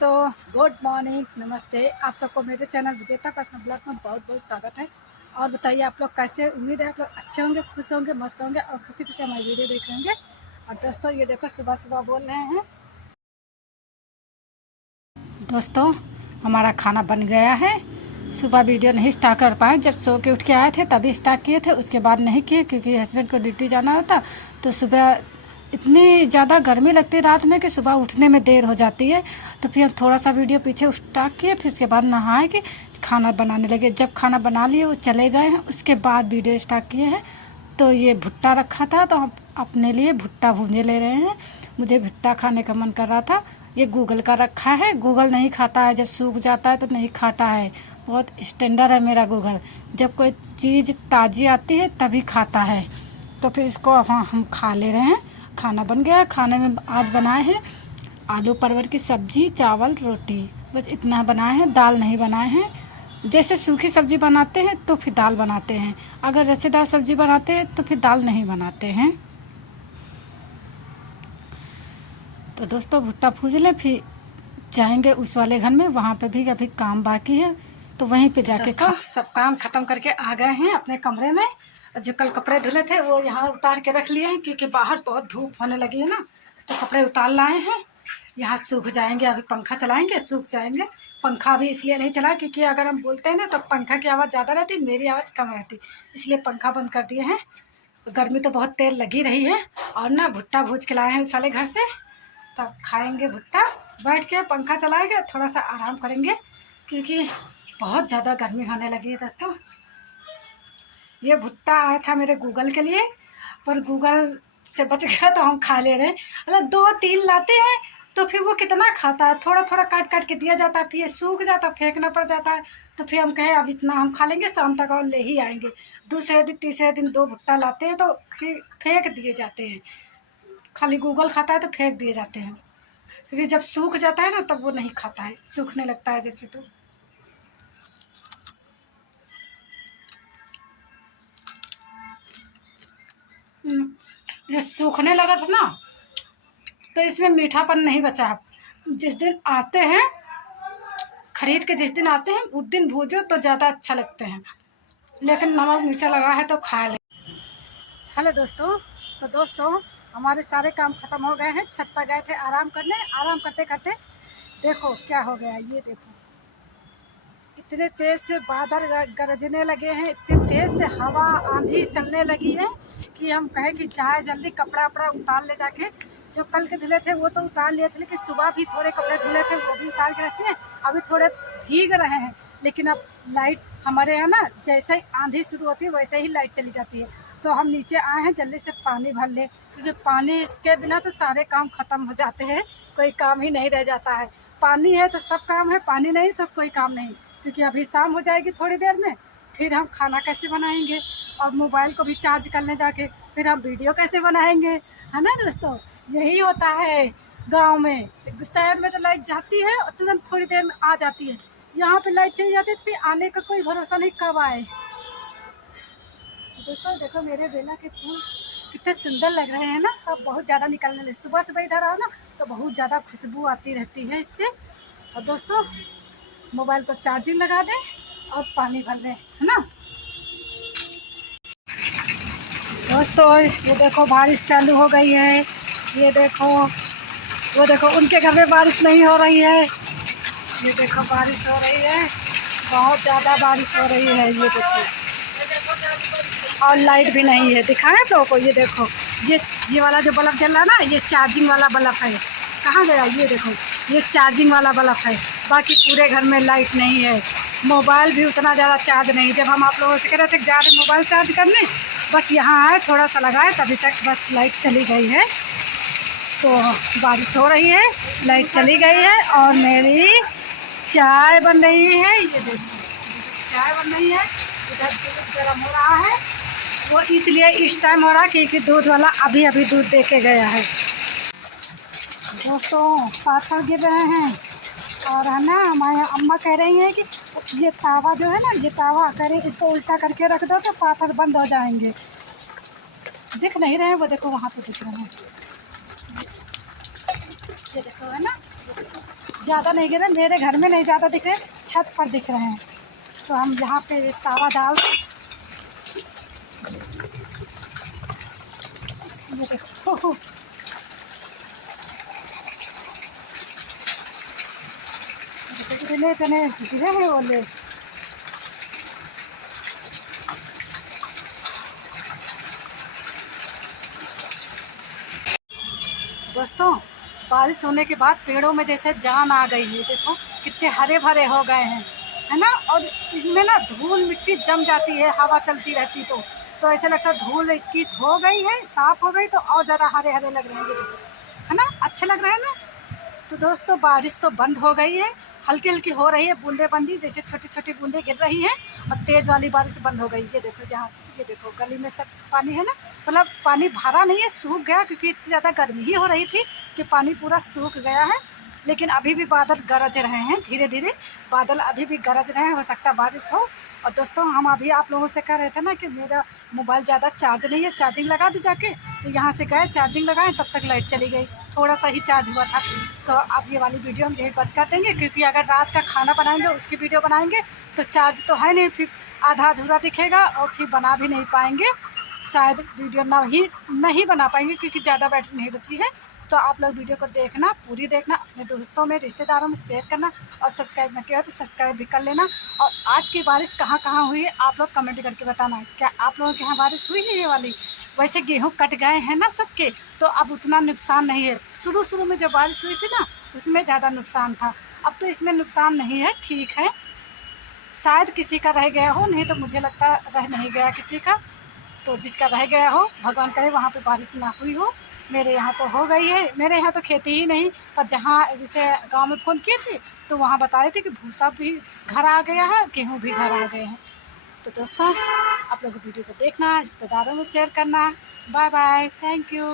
तो good morning, नमस्ते। आप सबको मेरे चैनल विजेता पर्सनल ब्लॉग में बहुत बहुत स्वागत है। और बताइए आप लोग कैसे। उम्मीद है आप लोग अच्छे होंगे, खुश होंगे, मस्त होंगे और खुशी खुशी हमारी वीडियो देख रहे होंगे। और दोस्तों ये देखो सुबह सुबह बोल रहे हैं। दोस्तों हमारा खाना बन गया है। सुबह वीडियो नहीं स्टार्ट कर पाए, जब सो के उठ के आए थे तभी स्टार्ट किए थे, उसके बाद नहीं किए क्योंकि हस्बैंड को ड्यूटी जाना होता। तो सुबह इतनी ज़्यादा गर्मी लगती है रात में कि सुबह उठने में देर हो जाती है। तो फिर हम थोड़ा सा वीडियो पीछे स्टार्ट किए, फिर उसके बाद नहाए कि खाना बनाने लगे। जब खाना बना लिए वो चले गए हैं, उसके बाद वीडियो स्टार्ट किए हैं। तो ये भुट्टा रखा था तो हम अपने लिए भुट्टा भूंजे ले रहे हैं। मुझे भुट्टा खाने का मन कर रहा था। ये गूगल का रखा है, गूगल नहीं खाता है, जब सूख जाता है तो नहीं खाता है। बहुत स्टैंडर्ड है मेरा गूगल, जब कोई चीज़ ताज़ी आती है तभी खाता है। तो फिर इसको हम खा ले रहे हैं। खाना बन गया। खाने में आज बनाए हैं आलू परवल की सब्जी, चावल, रोटी, बस इतना बनाए हैं। दाल नहीं बनाए हैं। जैसे सूखी सब्जी बनाते हैं तो फिर दाल बनाते हैं, अगर रसेदार सब्जी बनाते हैं तो फिर दाल नहीं बनाते हैं। तो दोस्तों भुट्टा भूज लें, फिर जाएंगे उस वाले घर में, वहाँ पे भी अभी काम बाकी है तो वहीं पे जाके सब काम ख़त्म करके आ गए हैं अपने कमरे में। जो कल कपड़े धुले थे वो यहाँ उतार के रख लिए हैं क्योंकि बाहर बहुत धूप होने लगी है ना, तो कपड़े उतार लाए हैं। यहाँ सूख जाएंगे, अभी पंखा चलाएंगे सूख जाएंगे। पंखा भी इसलिए नहीं चला क्योंकि अगर हम बोलते हैं ना तो पंखा की आवाज़ ज़्यादा रहती, मेरी आवाज़ कम रहती, इसलिए पंखा बंद कर दिए हैं। गर्मी तो बहुत तेज लगी रही है। और ना भुट्टा भूज के लाए हैं उस वाले घर से, तब खाएंगे भुट्टा। बैठ के पंखा चलाएंगे, थोड़ा सा आराम करेंगे क्योंकि बहुत ज़्यादा गर्मी होने लगी है। दोस्तों ये भुट्टा आया था मेरे गूगल के लिए, पर गूगल से बच गया तो हम खा ले रहे हैं। मतलब 2-3 लाते हैं तो फिर वो कितना खाता है, थोड़ा थोड़ा काट काट के दिया जाता है, फिर ये सूख जाता, फेंकना पड़ जाता है। तो फिर हम कहें अब इतना हम खा लेंगे, शाम तक और ले ही आएंगे। दूसरे दिन तीसरे दिन 2 भुट्टा लाते हैं तो फिर फेंक दिए जाते हैं। खाली गूगल खाता है तो फेंक दिए जाते हैं, क्योंकि जब सूख जाता है ना तब वो नहीं खाता है, सूखने लगता है जैसे। तो ये सूखने लगा था ना तो इसमें मीठापन नहीं बचा। जिस दिन आते हैं खरीद के, जिस दिन आते हैं उस दिन भूजो तो ज़्यादा अच्छा लगते हैं, लेकिन नमक मिर्चा लगा है तो खा ले। हेलो दोस्तों, तो दोस्तों हमारे सारे काम ख़त्म हो गए हैं। छत पर गए थे आराम करने, आराम करते करते देखो क्या हो गया। ये देखो इतने तेज़ से बादल गरजने लगे हैं, इतनी तेज़ से हवा आंधी चलने लगी है कि हम कहें कि जाए जल्दी कपड़ा वपड़ा उतार ले जाके। जो कल के धुले थे वो तो उतार लिए थे, लेकिन सुबह भी थोड़े कपड़े धुले थे वो भी उतार के रखते हैं। अभी थोड़े भीग रहे हैं, लेकिन अब लाइट हमारे यहाँ ना जैसे ही आंधी शुरू होती है वैसे ही लाइट चली जाती है। तो हम नीचे आए हैं जल्दी से पानी भर लें, क्योंकि पानी इसके बिना तो सारे काम ख़त्म हो जाते हैं, कोई काम ही नहीं रह जाता है। पानी है तो सब काम है, पानी नहीं तो कोई काम नहीं। क्योंकि अभी शाम हो जाएगी थोड़ी देर में, फिर हम खाना कैसे बनाएंगे और मोबाइल को भी चार्ज करने जाके फिर हम वीडियो कैसे बनाएंगे, है ना दोस्तों। यही होता है गांव में। शहर में तो लाइट जाती है और तुरंत थोड़ी देर में आ जाती है, यहाँ पे लाइट चली जाती है तो फिर आने का कोई भरोसा नहीं कब आए। दोस्तों देखो मेरे बेला के फूल कितने सुंदर लग रहे हैं ना, अब बहुत ज़्यादा निकलने लगे। सुबह सुबह इधर आओ ना तो बहुत ज़्यादा खुशबू आती रहती है इससे। और दोस्तों मोबाइल को चार्जिंग लगा दें और पानी भर लें, है ना दोस्तों। ये देखो बारिश चालू हो गई है। ये देखो वो देखो उनके घर में बारिश नहीं हो रही है। ये देखो बारिश हो रही है, बहुत ज़्यादा बारिश हो रही है। ये देखो और लाइट भी नहीं है, दिखाएं आप लोगों को। ये देखो ये वाला जो बल्ब जल रहा है ना, ये चार्जिंग वाला बल्ब है। कहाँ गया? ये देखो ये चार्जिंग वाला बल्ब है, बाकी पूरे घर में लाइट नहीं है। मोबाइल भी उतना ज़्यादा चार्ज नहीं। जब हम आप लोगों से कह रहे थे जा रहे मोबाइल चार्ज करने, बस यहाँ आए थोड़ा सा लगाए तभी तक बस लाइट चली गई है। तो बारिश हो रही है, लाइट चली गई है और मेरी चाय बन रही है। ये देखो चाय बन रही है, इधर दूध गर्म हो रहा है। वो इसलिए इस टाइम हो रहा है क्योंकि दूध वाला अभी अभी दूध दे के गया है। दोस्तों पाथर गिर रहे हैं और है ना हमारे अम्मा कह रही हैं कि ये तावा जो है ना, ये तावा करें इसको उल्टा करके रख दो तो पाथर बंद हो जाएंगे। दिख नहीं रहे हैं, वो देखो वहाँ पे दिख रहे हैं। ये देखो है ना, ज़्यादा नहीं गिरे, मेरे घर में नहीं ज़्यादा दिख रहे, छत पर दिख रहे हैं। तो हम यहाँ पे तावा डाल, ये देखो इतने इतने गिरे हैं ओले। दोस्तों बारिश होने के बाद पेड़ों में जैसे जान आ गई है, देखो कितने हरे भरे हो गए हैं, है ना। और इसमें ना धूल मिट्टी जम जाती है, हवा चलती रहती तो ऐसे लगता है धूल इसकी हो गई है, साफ हो गई तो और ज़्यादा हरे हरे लग रहे हैं, ये देखो, है ना, अच्छे लग रहे हैं ना। तो दोस्तों बारिश तो बंद हो गई है, हल्की हल्की हो रही है, बूंदे बंदी जैसे छोटी छोटी बूंदे गिर रही हैं, और तेज़ वाली बारिश बंद हो गई। ये देखो जहाँ, ये देखो गली में सब पानी है ना, मतलब पानी भरा नहीं है, सूख गया, क्योंकि इतनी ज़्यादा गर्मी ही हो रही थी कि पानी पूरा सूख गया है। लेकिन अभी भी बादल गरज रहे हैं, धीरे धीरे बादल अभी भी गरज रहे हैं, हो सकता है बारिश हो। और दोस्तों हम अभी आप लोगों से कह रहे थे ना कि मेरा मोबाइल ज़्यादा चार्ज नहीं है, चार्जिंग लगा दी जाके, तो यहाँ से गए चार्जिंग लगाएं, तब तक लाइट चली गई, थोड़ा सा ही चार्ज हुआ था। तो अब ये वाली वीडियो हम यही बंद कर देंगे, क्योंकि अगर रात का खाना बनाएंगे उसकी वीडियो बनाएंगे तो चार्ज तो है नहीं, फिर आधा अधूरा दिखेगा और फिर बना भी नहीं पाएंगे, शायद वीडियो नहीं बना पाएंगे, क्योंकि ज़्यादा बैटरी नहीं बची है। तो आप लोग वीडियो को देखना, पूरी देखना, अपने दोस्तों में रिश्तेदारों में शेयर करना, और सब्सक्राइब न किया तो सब्सक्राइब भी कर लेना। और आज की बारिश कहाँ कहाँ हुई है आप लोग कमेंट करके बताना, क्या आप लोगों के यहाँ बारिश हुई है ये वाली। वैसे गेहूँ कट गए हैं ना सबके, तो अब उतना नुकसान नहीं है। शुरू शुरू में जब बारिश हुई थी ना उसमें ज़्यादा नुकसान था, अब तो इसमें नुकसान नहीं है, ठीक है। शायद किसी का रह गया हो, नहीं तो मुझे लगता है रह नहीं गया किसी का। तो जिसका रह गया हो भगवान करे वहाँ पे बारिश ना हुई हो। मेरे यहाँ तो हो गई है, मेरे यहाँ तो खेती ही नहीं, पर जहाँ जैसे गांव में फ़ोन किए थे तो वहाँ बता रहे थे कि भूसा भी घर आ गया है, गेहूँ भी घर आ गए हैं। तो दोस्तों आप लोग वीडियो को देखना, रिश्तेदारों में शेयर करना। Bye bye, thank you.